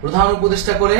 প্রধান উপদেষ্টা করে